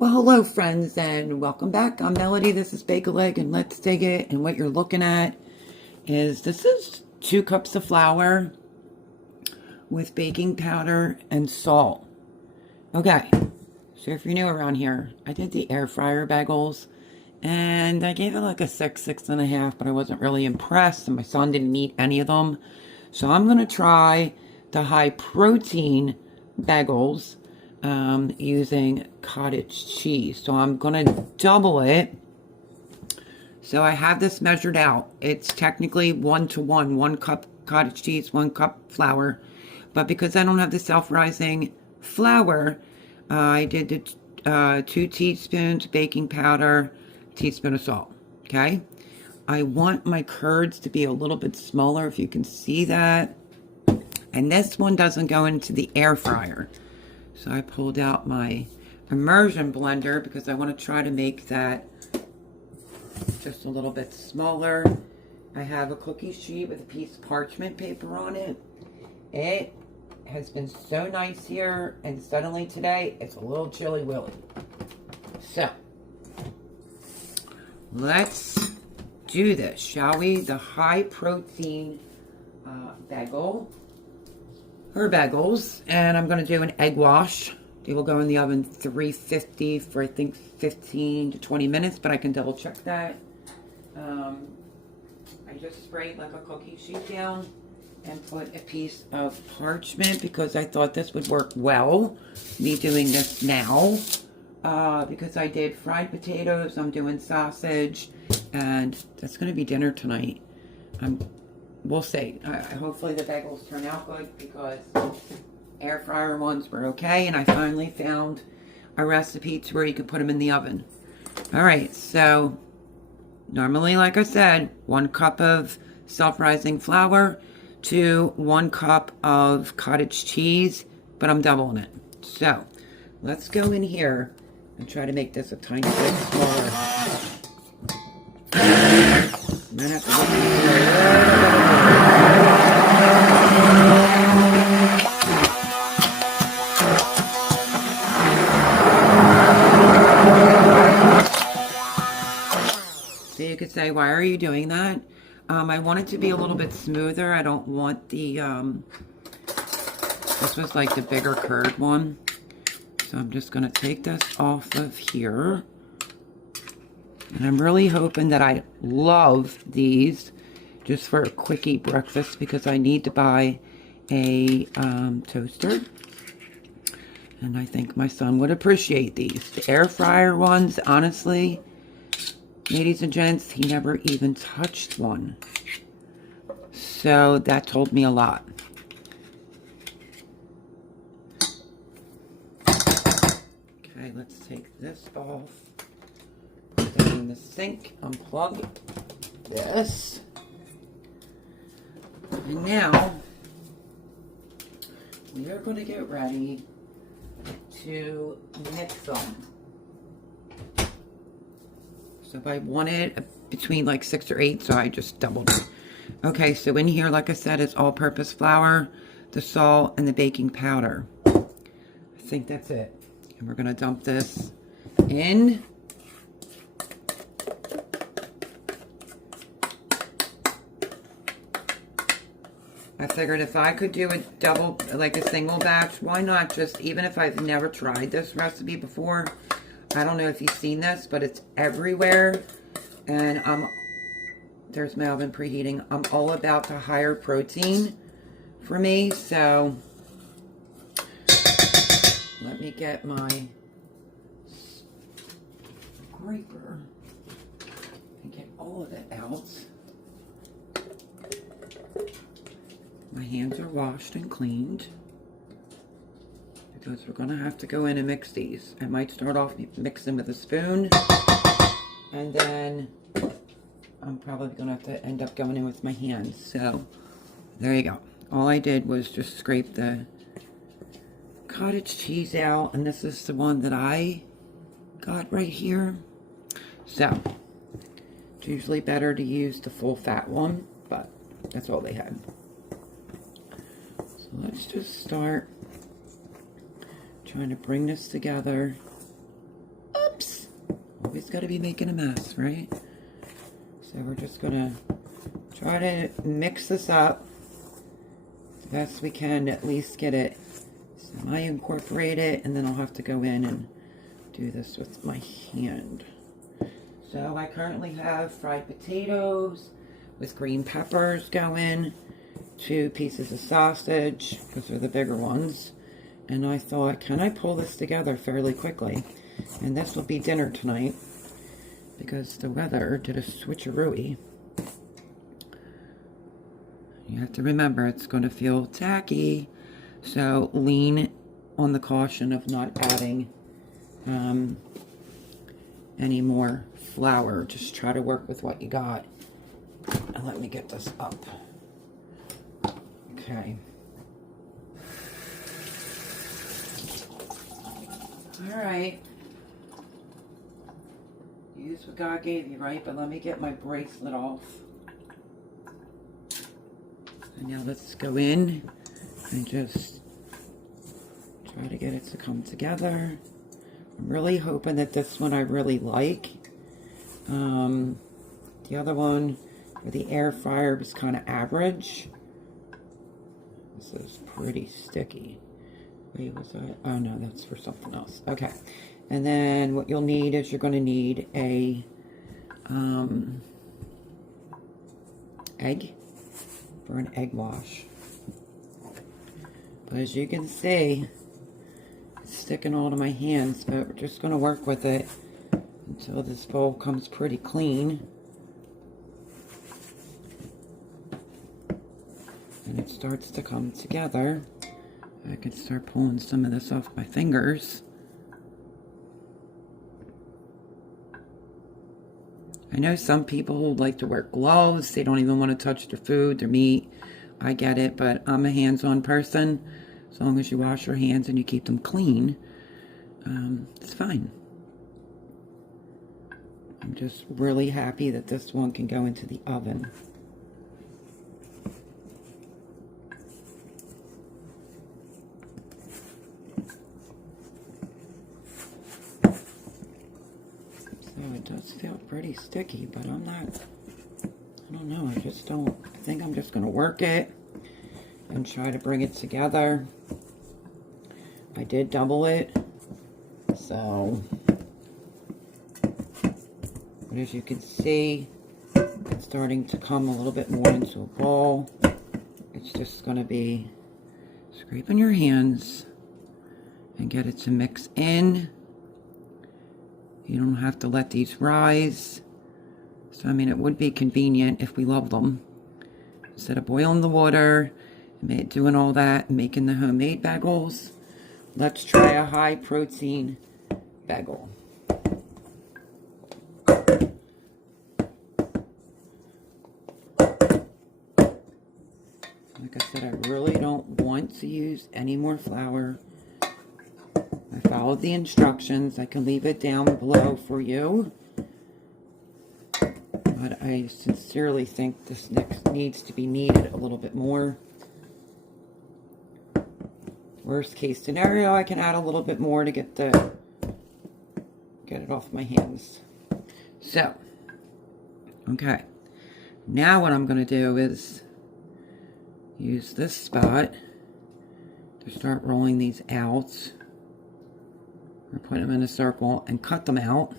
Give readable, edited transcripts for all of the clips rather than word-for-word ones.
Well, hello, friends, and welcome back. I'm Melody. This is Bagel Egg, and let's dig it. And what you're looking at is 2 cups of flour with baking powder and salt. Okay, so if you're new around here, I did the air fryer bagels, and I gave it like a 6, 6.5, but I wasn't really impressed, and my son didn't eat any of them. So I'm going to try the high protein bagels using cottage cheese. So I'm going to double it. So I have this measured out. It's technically 1-to-1, 1 cup cottage cheese, 1 cup flour. But because I don't have the self-rising flour, I did the 2 teaspoons baking powder, teaspoon of salt. Okay. I want my curds to be a little bit smaller, if you can see that. And this one doesn't go into the air fryer. So I pulled out my immersion blender because I want to try to make that just a little bit smaller. I have a cookie sheet with a piece of parchment paper on it. It has been so nice here, and suddenly today it's a little chilly willy. So let's do this, shall we? The high protein bagel. Bagels, and I'm going to do an egg wash. They will go in the oven 350 for I think 15 to 20 minutes, but I can double check that. I just sprayed like a cookie sheet down and put a piece of parchment because I thought this would work well, me doing this now, because I did fried potatoes, I'm doing sausage, and that's going to be dinner tonight. We'll see. Hopefully the bagels turn out good because air fryer ones were okay. And I finally found a recipe to where you can put them in the oven. All right. So normally, like I said, 1 cup of self-rising flour to 1 cup of cottage cheese, but I'm doubling it. So let's go in here and try to make this a tiny bit smaller. I'm gonna have to look so you could say, why are you doing that? I want it to be a little bit smoother. I don't want the, this was like the bigger curd one. So I'm just going to take this off of here. And I'm really hoping that I love these just for a quickie breakfast because I need to buy a toaster. And I think my son would appreciate these. The air fryer ones, honestly, ladies and gents, he never even touched one. So that told me a lot. Okay, let's take this off. Put it in the sink, unplug this. And now we are going to get ready to mix them. So if I wanted between like 6 or 8, so I just doubled it. Okay, so in here, like I said, it's all-purpose flour, the salt, and the baking powder. I think that's it. And we're going to dump this in. I figured if I could do a double, like a single batch, why not just, even if I've never tried this recipe before, I don't know if you've seen this, but it's everywhere. And there's my oven preheating. I'm all about the higher protein for me. So let me get my scraper and get all of it out. My hands are washed and cleaned because we're going to have to go in and mix these. I might start off mixing with a spoon, and then I'm probably going to have to end up going in with my hands. So there you go. All I did was just scrape the cottage cheese out, and this is the one that I got right here. So it's usually better to use the full fat one, but that's all they had. So let's just start trying to bring this together. Always got to be making a mess, right? So we're just going to try to mix this up the best we can, at least get it semi-incorporated, and then I'll have to go in and do this with my hand. So I currently have fried potatoes with green peppers going, 2 pieces of sausage, because they're the bigger ones. And I thought, can I pull this together fairly quickly? And this will be dinner tonight, because the weather did a switcheroo. You have to remember, it's going to feel tacky. So lean on the caution of not adding any more flour. Just try to work with what you got. And let me get this up. Okay. Alright. Use what God gave you, right? But let me get my bracelet off. And now let's go in and just try to get it to come together. I'm really hoping that this one I really like. The other one for the air fryer was kind of average. This is pretty sticky. Wait, was that? Oh no, that's for something else. Okay. And then what you'll need is you're going to need a egg for an egg wash. But as you can see, it's sticking all to my hands, but we're just going to work with it until this bowl comes pretty clean. And it starts to come together. I can start pulling some of this off my fingers. I know some people like to wear gloves. They don't even want to touch their food, their meat. I get it, but I'm a hands-on person. As long as you wash your hands and you keep them clean, it's fine. I'm just really happy that this one can go into the oven. So it does feel pretty sticky, but I don't know, I think I'm just going to work it and try to bring it together. I did double it, so, but as you can see, it's starting to come a little bit more into a ball. It's just going to be scraping your hands and get it to mix in. You don't have to let these rise. So, I mean, it would be convenient if we love them. Instead of boiling the water, doing all that, making the homemade bagels, let's try a high protein bagel. Like I said, I really don't want to use any more flour. I followed the instructions. I can leave it down below for you. But I sincerely think this needs to be kneaded a little bit more. Worst case scenario, I can add a little bit more to get it off my hands. So, okay. Now what I'm going to do is use this spot to start rolling these out. Or put them in a circle and cut them out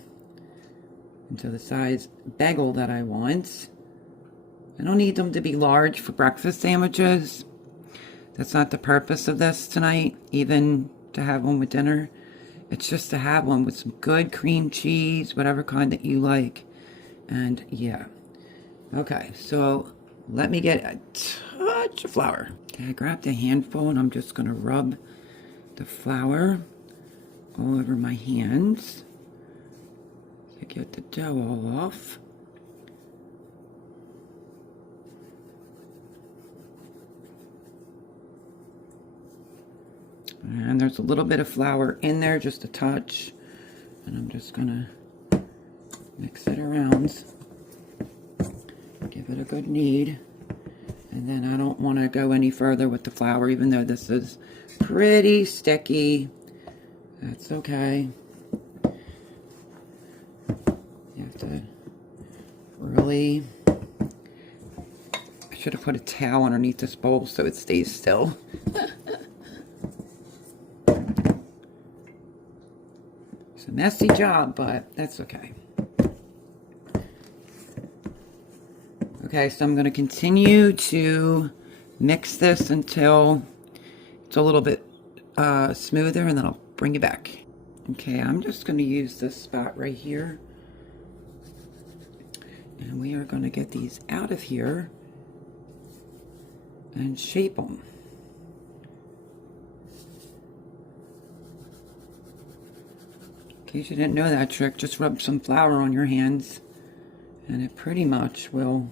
into the size bagel that I want. I don't need them to be large for breakfast sandwiches. That's not the purpose of this tonight, even to have one with dinner. It's just to have one with some good cream cheese, whatever kind that you like. And yeah. Okay, so let me get a touch of flour. Okay, I grabbed a handful and I'm just going to rub the flour all over my hands to get the dough all off. And there's a little bit of flour in there, just a touch. And I'm just gonna mix it around. Give it a good knead. And then I don't want to go any further with the flour, even though this is pretty sticky. That's okay. really... I should have put a towel underneath this bowl so it stays still. It's a messy job, but that's okay. Okay, so I'm going to continue to mix this until it's a little bit smoother, and then I'll bring it back. Okay, I'm just going to use this spot right here. And we are going to get these out of here and shape them. In case you didn't know that trick, just rub some flour on your hands and it pretty much will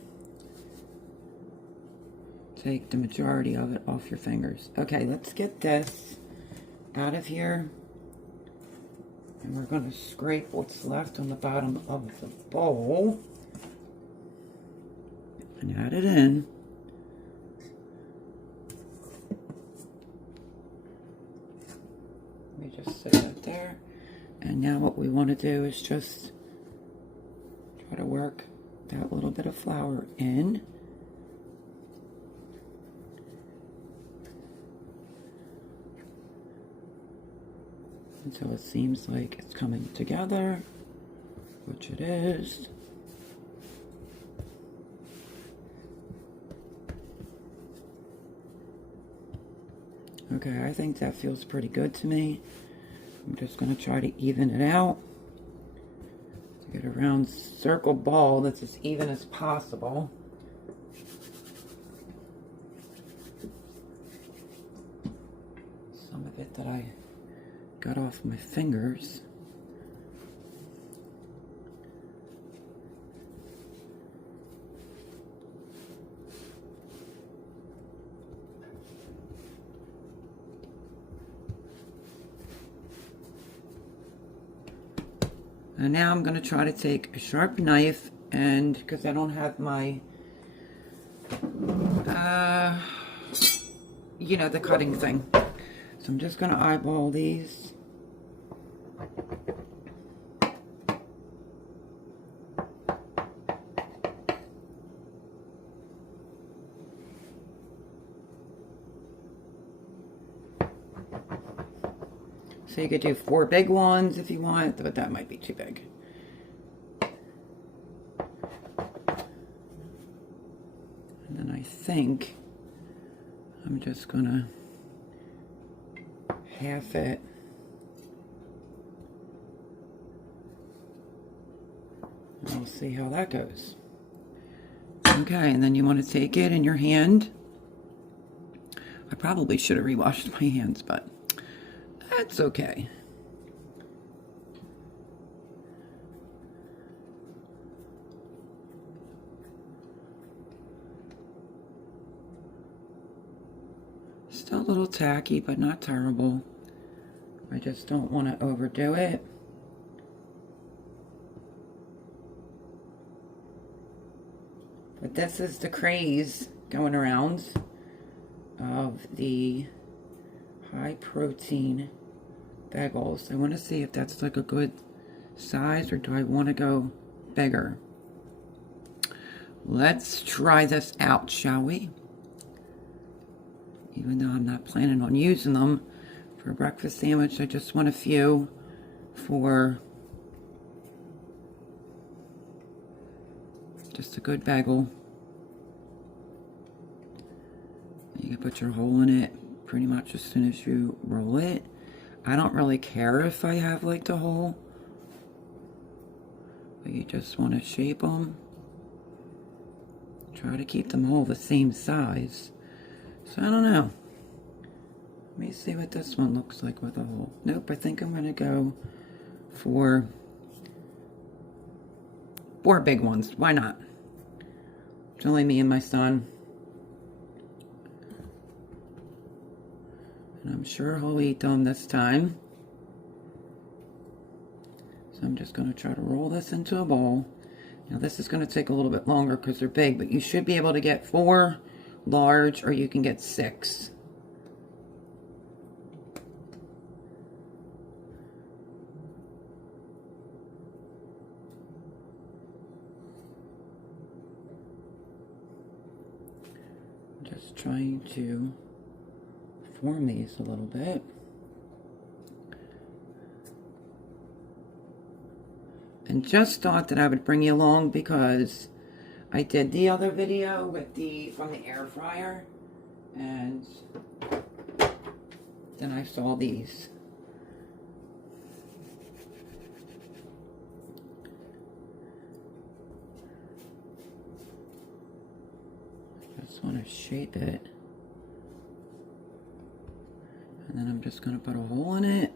take the majority of it off your fingers. Okay, let's get this out of here. And we're going to scrape what's left on the bottom of the bowl and add it in. Let me just set that there. And now what we want to do is just try to work that little bit of flour in. Until it seems like it's coming together, which it is. Okay, I think that feels pretty good to me. I'm just going to try to even it out to get a round circle ball that's as even as possible. Some of it that I got off my fingers. And now I'm going to try to take a sharp knife, and because I don't have my, you know, the cutting thing. So I'm just going to eyeball these. So you could do 4 big ones if you want, but that might be too big. And then I think I'm just gonna half it. And we'll see how that goes. Okay, and then you want to take it in your hand. I probably should have re-washed my hands, but that's okay. Still a little tacky, but not terrible. I just don't want to overdo it. But this is the craze going around of the high protein bagels. I want to see if that's like a good size, or do I want to go bigger? Let's try this out, shall we? Even though I'm not planning on using them for a breakfast sandwich, I just want a few for just a good bagel. You can put your hole in it pretty much as soon as you roll it. I don't really care if I have like the hole, but you just want to shape them. Try to keep them all the same size. So I don't know. Let me see what this one looks like with a hole. Nope, I think I'm going to go for 4 big ones. Why not? It's only me and my son. And I'm sure he'll eat them this time. So I'm just going to try to roll this into a bowl. Now this is going to take a little bit longer because they're big, but you should be able to get 4 large, or you can get 6. Just trying to form these a little bit. And just thought that I would bring you along because I did the other video with from the air fryer, and then I saw these. Just want to shape it, and then I'm just going to put a hole in it.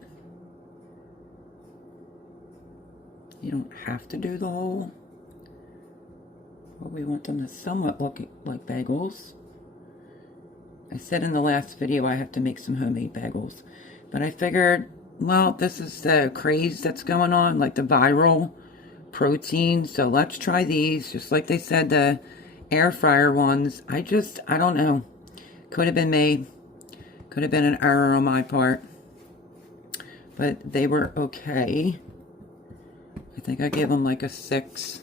You don't have to do the hole, but we want them to somewhat look like bagels. I said in the last video I have to make some homemade bagels, but I figured, well, this is the craze that's going on, like the viral protein, so let's try these, just like they said, the air fryer ones. I don't know. Could have been made. Could have been an error on my part. But they were okay. I think I gave them like a 6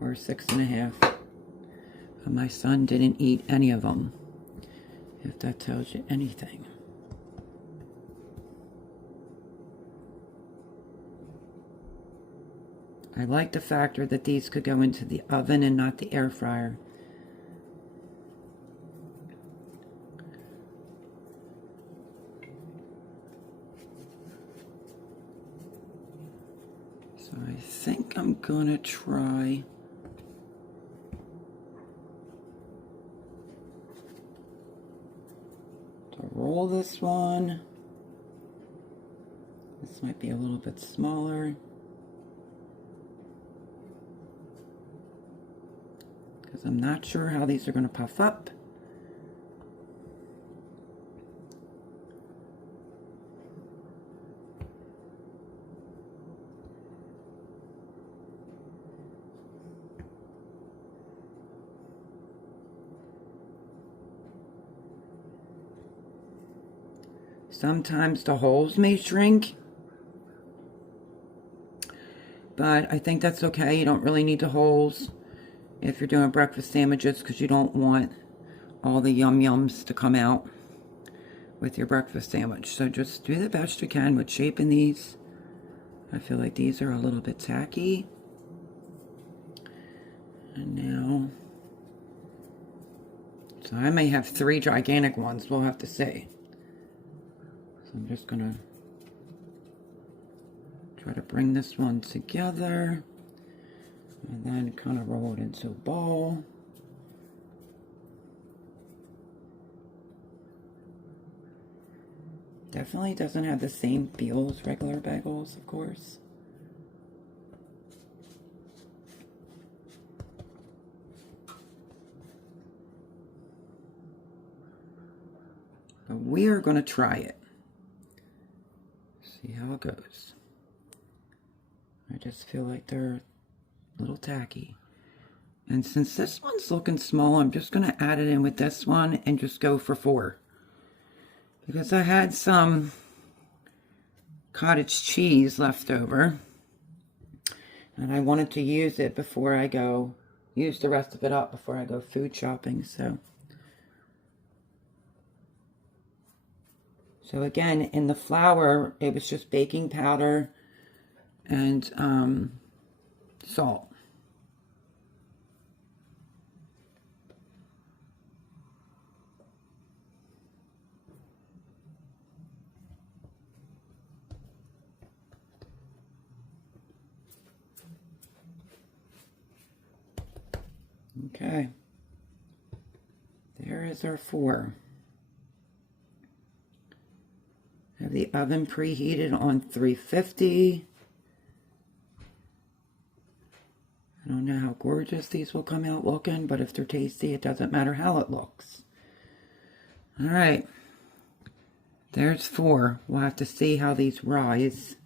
or 6.5. But my son didn't eat any of them, if that tells you anything. I like the factor that these could go into the oven and not the air fryer. So I think I'm gonna try to roll this one. This might be a little bit smaller, because I'm not sure how these are going to puff up. Sometimes the holes may shrink, but I think that's okay. You don't really need the holes if you're doing breakfast sandwiches, because you don't want all the yum yums to come out with your breakfast sandwich. So just do the best you can with shaping these. I feel like these are a little bit tacky. And now, so I may have 3 gigantic ones. We'll have to see. So I'm just gonna try to bring this one together, and then kind of roll it into a ball. Definitely doesn't have the same feel as regular bagels, of course. But we are going to try it. See how it goes. I just feel like they're a little tacky. And since this one's looking small, I'm just going to add it in with this one and just go for 4. Because I had some cottage cheese left over, and I wanted to use it before I go, use the rest of it up before I go food shopping. So again, in the flour, it was just baking powder and salt. Okay, there is our 4. Have the oven preheated on 350. I don't know how gorgeous these will come out looking, but if they're tasty, it doesn't matter how it looks. All right, there's 4. We'll have to see how these rise.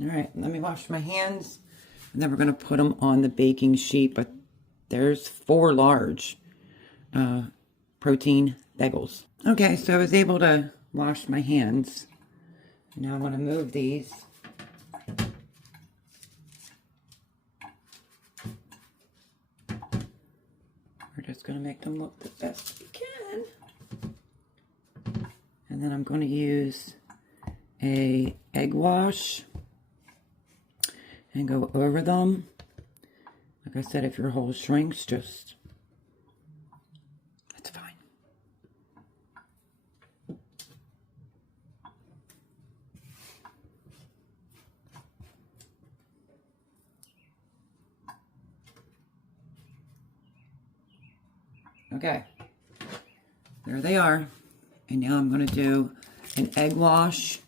All right, let me wash my hands, and then we're going to put them on the baking sheet. But there's 4 large protein bagels. Okay, so I was able to wash my hands. Now I'm going to move these. We're just going to make them look the best we can. And then I'm going to use a egg wash and go over them. Like I said, if your hole shrinks, it's fine. Okay, there they are. And now I'm going to do an egg wash,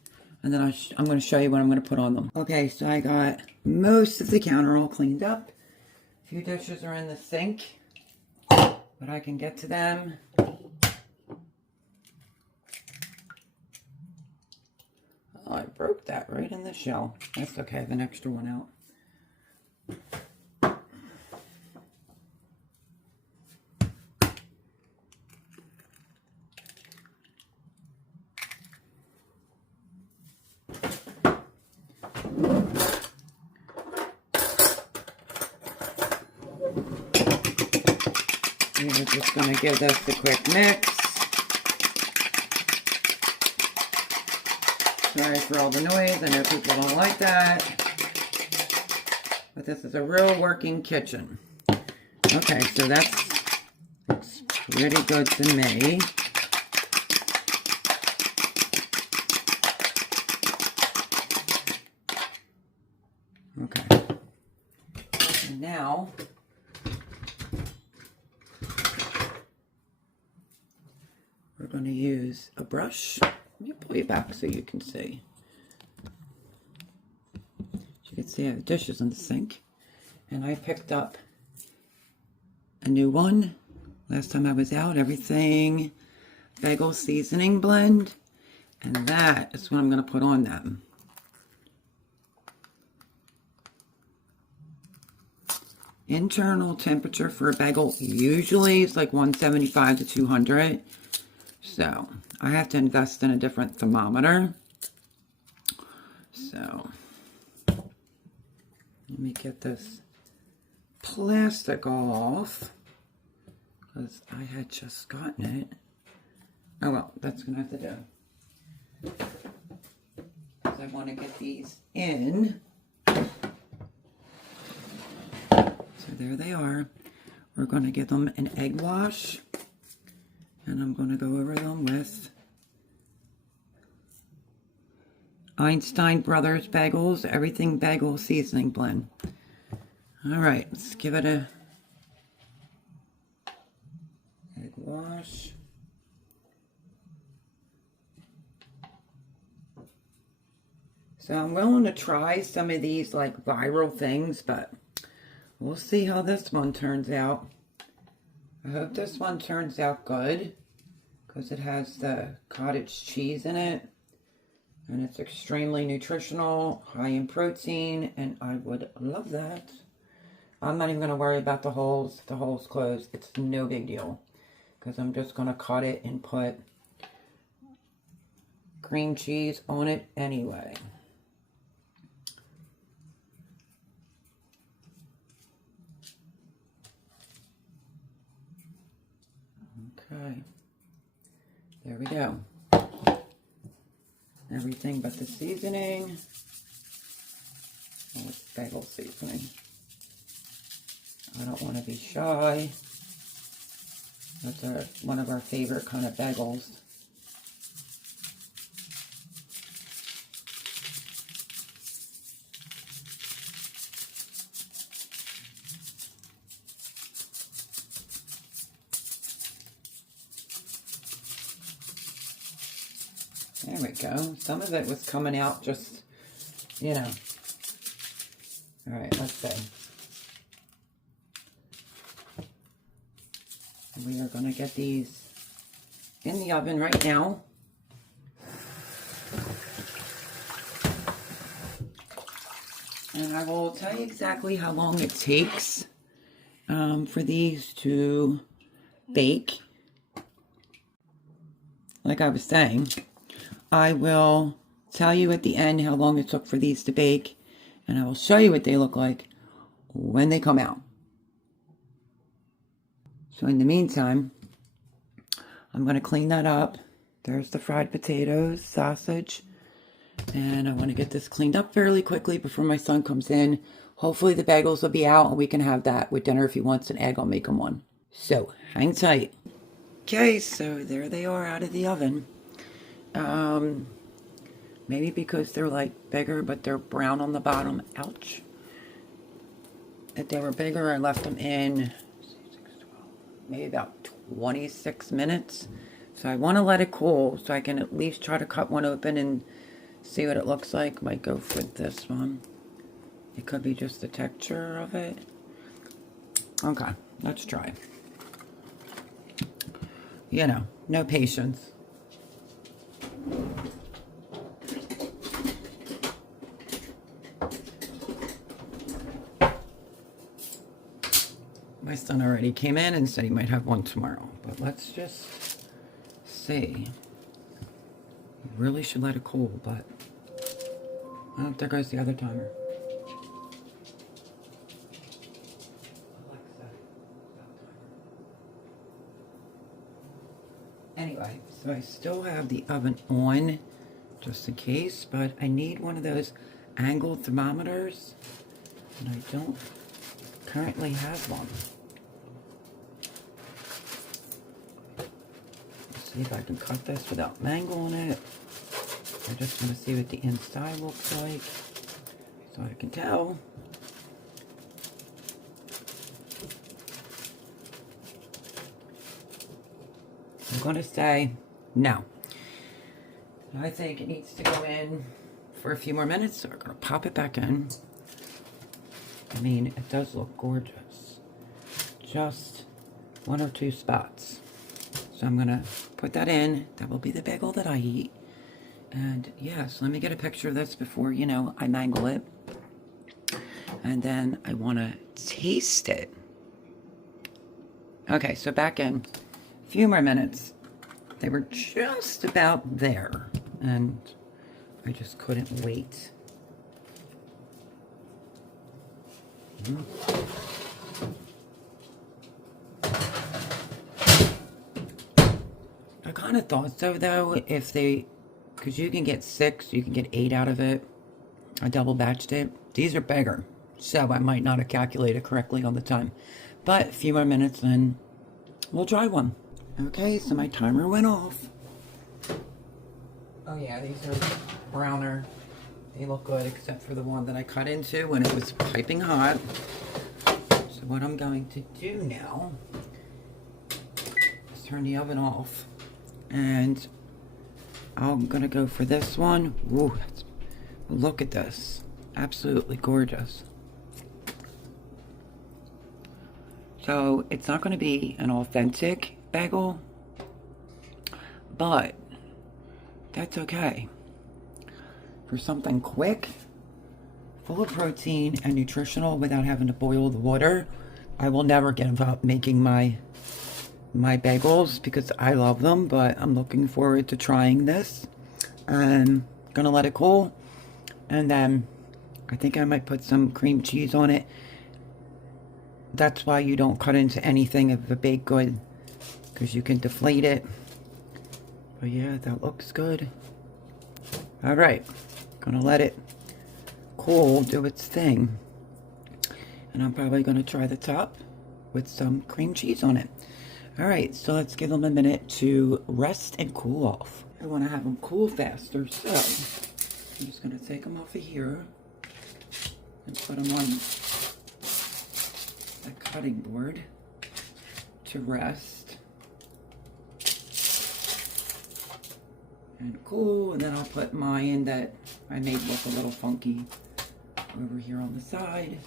and then I'm going to show you what I'm going to put on them. Okay, so I got most of the counter all cleaned up. A few dishes are in the sink, but I can get to them. Oh, I broke that right in the shell. That's okay, I have an extra one out. We're just going to give this a quick mix. Sorry for all the noise. I know people don't like that. But this is a real working kitchen. Okay, so that looks pretty good to me. Okay. And now we're going to use a brush. Let me pull you back so you can see. As you can see, I have dishes in the sink. And I picked up a new one. Last time I was out, everything bagel seasoning blend. And that is what I'm going to put on them. Internal temperature for a bagel usually is like 175 to 200. So I have to invest in a different thermometer. So let me get this plastic off, because I had just gotten it. Oh well, that's gonna have to do. Because I want to get these in. So there they are. We're going to give them an egg wash. And I'm going to go over them with Einstein Brothers Bagels, Everything Bagel Seasoning Blend. All right, let's give it a egg wash. So I'm willing to try some of these like viral things, but we'll see how this one turns out. I hope this one turns out good, because it has the cottage cheese in it, and it's extremely nutritional, high in protein, and I would love that. I'm not even going to worry about the holes. If the holes close, it's no big deal, because I'm just going to cut it and put cream cheese on it anyway. Okay, there we go. Everything but the seasoning. Oh, it's bagel seasoning. I don't want to be shy. That's one of our favorite kind of bagels. There we go. Some of it was coming out just, you know. All right, let's see. We are going to get these in the oven right now. And I will tell you exactly how long it takes. for these to bake. Like I was saying, I will tell you at the end how long it took for these to bake, and I will show you what they look like when they come out. So in the meantime, I'm going to clean that up. There's the fried potatoes, sausage, and I want to get this cleaned up fairly quickly before my son comes in. Hopefully the bagels will be out and we can have that with dinner. If he wants an egg, I'll make him one. So hang tight. Okay, so there they are out of the oven. Maybe because they're like bigger, but they're brown on the bottom. Ouch. If they were bigger, I left them in maybe about 26 minutes. So I want to let it cool so I can at least try to cut one open and see what it looks like. Might go for this one. It could be just the texture of it. Okay, let's try. You know, no patience. My son already came in and said he might have one tomorrow, but let's just see. You really should let it cool, but oh, there goes the other timer. Anyway, so I still have the oven on just in case, but I need one of those angle thermometers, and I don't currently have one. Let's see if I can cut this without mangling it. I just want to see what the inside looks like so I can tell. I'm going to say no. I think it needs to go in for a few more minutes, so we're going to pop it back in. I mean, it does look gorgeous. Just one or two spots. So I'm going to put that in. That will be the bagel that I eat. And yes, let me get a picture of this before, you know, I mangle it. And then I want to taste it. Okay, so back in. A few more minutes. They were just about there. And I just couldn't wait. I kind of thought so, though, if they, because you can get 6, you can get 8 out of it. I double batched it. These are bigger, so I might not have calculated correctly all the time. But a few more minutes and we'll try one. Okay, so my timer went off. Oh yeah, these are browner. They look good except for the one that I cut into when it was piping hot. So what I'm going to do now is turn the oven off. And I'm going to go for this one. Ooh, look at this. Absolutely gorgeous. So it's not going to be an authentic bagel, but that's okay. For something quick, full of protein and nutritional without having to boil the water, I will never give up making my bagels because I love them, but I'm looking forward to trying this. I'm gonna let it cool, and then I think I might put some cream cheese on it. That's why you don't cut into anything of a baked good, because you can deflate it. But yeah, that looks good. All right, gonna let it cool, do its thing. And I'm probably gonna try the top with some cream cheese on it. All right, so let's give them a minute to rest and cool off. I wanna have them cool faster, so I'm just gonna take them off of here and put them on the cutting board to rest and cool, and then I'll put mine that I made look a little funky over here on the side.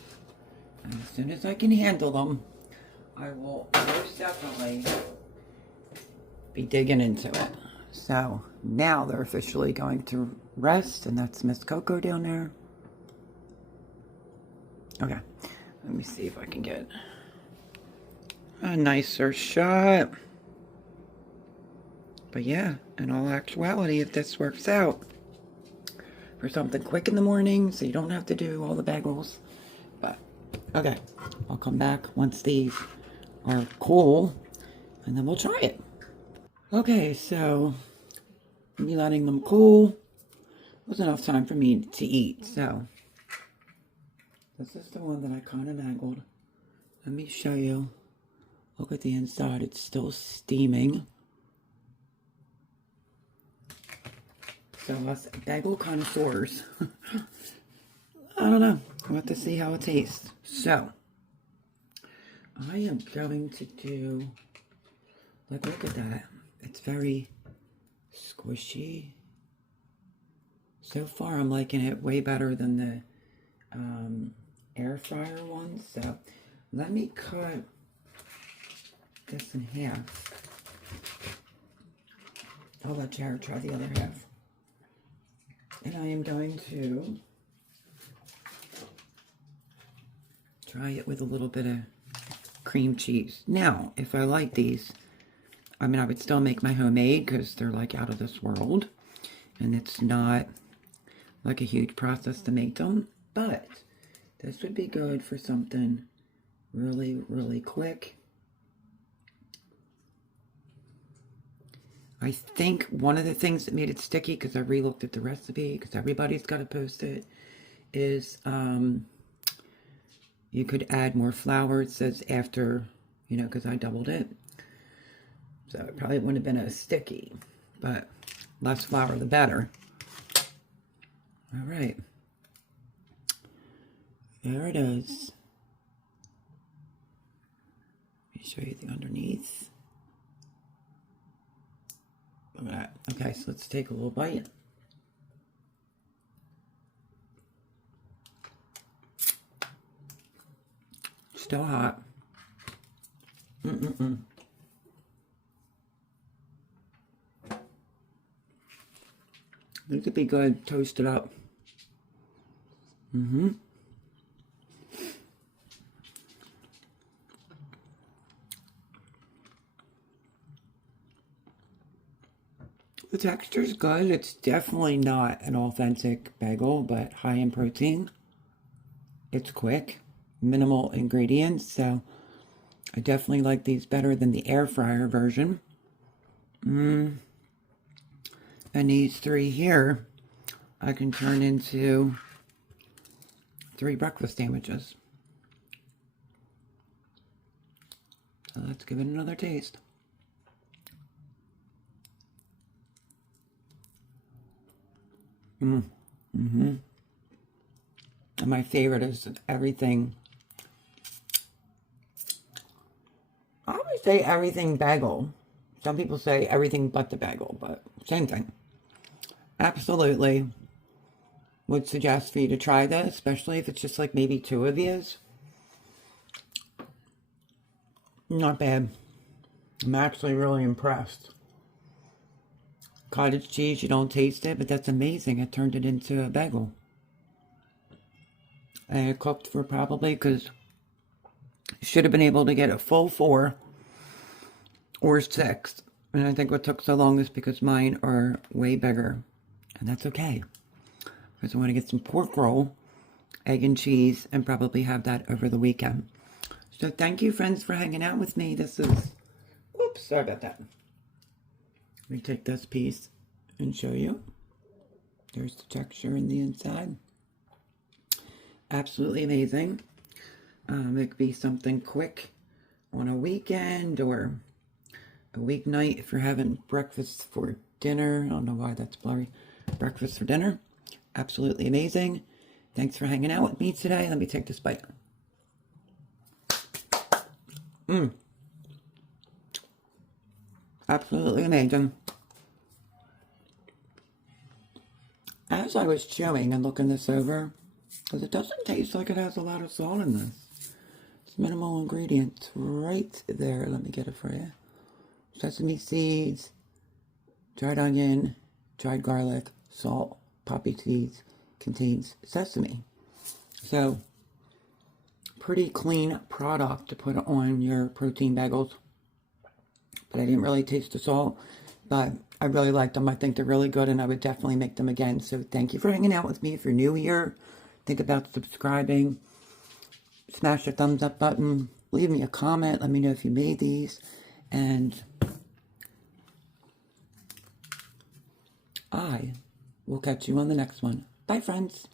And as soon as I can handle them, I will most definitely be digging into it. So now they're officially going to rest, and that's Miss Coco down there. Okay, let me see if I can get a nicer shot. But yeah, in all actuality, if this works out for something quick in the morning, so you don't have to do all the bagels. But, okay, I'll come back once these are cool, and then we'll try it. Okay, so, me letting them cool was enough time for me to eat, so. This is the one that I kind of mangled. Let me show you. Look at the inside, it's still steaming. So us bagel connoisseurs, I don't know. We'll have to see how it tastes. So, I am going to do, like, look at that. It's very squishy. So far, I'm liking it way better than the air fryer one. So, let me cut this in half. I'll let Jared try the other half. And I am going to try it with a little bit of cream cheese. Now, if I like these, I mean, I would still make my homemade because they're like out of this world. And it's not like a huge process to make them. But this would be good for something really, really quick. I think one of the things that made it sticky, because I re-looked at the recipe, because everybody's got to post it, is you could add more flour. It says after, you know, because I doubled it. So it probably wouldn't have been as sticky, but less flour the better. All right. There it is. Let me show you the underneath. Look at that. Okay, so let's take a little bite. Still hot. It could be good, toasted up. The texture's good. It's definitely not an authentic bagel, but high in protein. It's quick, minimal ingredients, so I definitely like these better than the air fryer version. And these three here, I can turn into 3 breakfast sandwiches. So let's give it another taste. And my favorite is everything. I always say everything bagel. Some people say everything but the bagel, but same thing. Absolutely would suggest for you to try this, especially if it's just like maybe 2 of yous. Not bad. I'm actually really impressed. Cottage cheese, you don't taste it, but that's amazing. I turned it into a bagel. And it cooked for probably, because should have been able to get a full 4 or 6. And I think what took so long is because mine are way bigger. And that's okay. Because I want to get some pork roll, egg and cheese, and probably have that over the weekend. So thank you, friends, for hanging out with me. This is, whoops, sorry about that. Let me take this piece and show you. There's the texture in the inside. Absolutely amazing. It could be something quick on a weekend or a weeknight if you're having breakfast for dinner. I don't know why that's blurry. Breakfast for dinner. Absolutely amazing. Thanks for hanging out with me today. Let me take this bite. Absolutely amazing. As I was chewing and looking this over, because it doesn't taste like it has a lot of salt in this. It's minimal ingredients right there. Let me get it for you. Sesame seeds, dried onion, dried garlic, salt, poppy seeds, contains sesame. So, pretty clean product to put on your protein bagels. But I didn't really taste the salt, but I really like them. I think they're really good, and I would definitely make them again. So thank you for hanging out with me. If you're new here, think about subscribing. Smash the thumbs up button. Leave me a comment. Let me know if you made these. And I will catch you on the next one. Bye, friends.